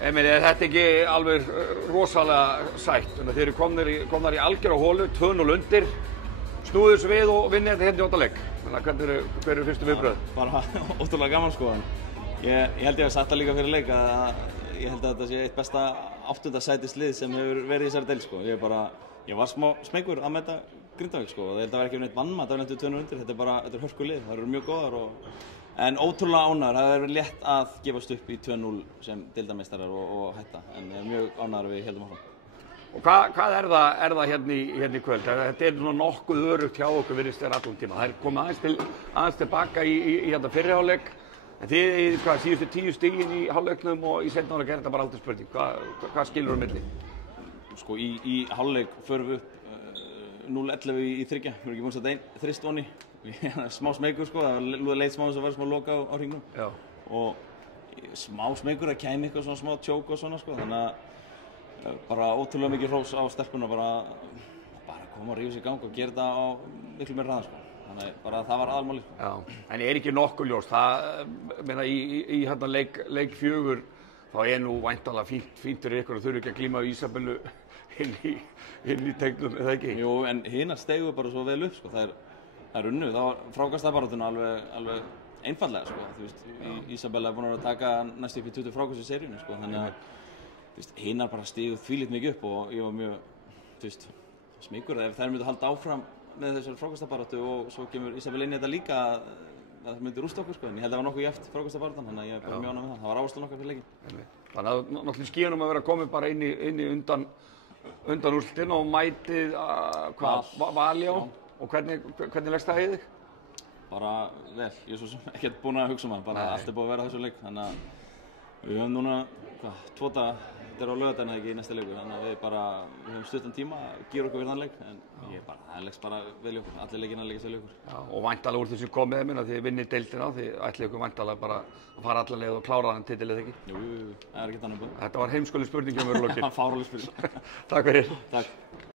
Emil, er þetta ekki alveg rosalega sætt? Þeir eru komnar í algjör á holu, 2-0 undir, snúðu þessu við og vinni þetta hérna í 8 leik. Hver eru fyrstu viðbrögð? Bara ótrúlega gaman sko. Ég held ég að sagt það líka fyrir leik að ég held að þetta sé eitt besta 8. sætislið sem hefur verið í þessari deild sko. Ég var smá smeykur að meta Grindavík sko og ég held að það var ekki neitt vannmat að vera 2-0 undir. Þetta er hörkulið, það eru mjög góðar en ótrúlega ánægður. Það hefur verið létt að gefast upp í 2-0 sem deildarmeistarar og hætta en ég er mjög ánægður við heldum áfram. Og hvað er það hérna í kvöld? Þetta er svona nokkuð örugt hjá okkur virðist vera allan tíma. Það er komið aðeins tilbaka í hérna fyrri hálfleik. En þið síðustu 10 stigin í hálfleiknum og í seinni hálfleik er þetta bara aldrei spurning. Hvað skilur á milli? Sko í hálfleik förum við upp 0-11 í þriggja. Við erum ekki búin að setja einn þrist onni. Smá smeykur sko, það leit smá þess að vera smá loka á hringnum. Já. Og smá smeykur að kæmi eitthvað svona smá tjók og svona sko. Þannig að bara ótrúlega mikið hrós á stelpuna bara koma og rífa sig í gang og gera þetta á miklu meira hraðan sko. Þannig bara það var aðalmálið. Já, en er ekki nokkuð ljóst, meina í hérna leik 4 þá er nú væntanlega fínt fyrir ykkur að þurfa ekki að glíma við Ísabellu inn í tegnum, eða ekki? Jú, en hinar stegu bara svo vel upp sko, það er unnu, það var frákastabaráttuna alveg einfallega sko, þú veist, Ísabella er búin að taka næst upp í 20 frákast í seríunni sko, þannig að þú veist, hinar bara stigu þvílíkt mikið upp og ég var mjög, þú veist, smeykur ef þær myndu halda áfram með þessari frákastabaráttu og svo kemur Ísabel inn í þetta líka að það myndi rústa okkur sko, en ég held að það var nokkuð jafnt frákastabaráttan, þannig að ég er bara mjög ánægður með það. Það var áherslan okkar fyrir leikinn. Þannig að náttúrulega skýjunum að vera komið bara inn í undan úrslitin og mætið Valjá og hvernig leggst það í þig? Bara vel, ég er svo sem ekkert búinn að hugsa um hann, bara allt er búið að vera þessu leik, þannig að við höfum núna 2 daga. Þetta er á laugardaginn eða ekki í næsta leikur, þannig að við höfum stuttan tíma að gera okkur við þann leik, en það leggst bara vel í okkur, allir leikina leggast vel í okkur. Já, og væntanlega úr þessu komið þeim að þið vinnið deildina, þið ætlið ykkur væntanlega bara að fara alla leið og klára þann titilið ekki? Jú, það er ekkert annað búið. Þetta var heimskuleg spurning hjá mér, Loki. Fáránleg spurning. Takk fyrir. Takk.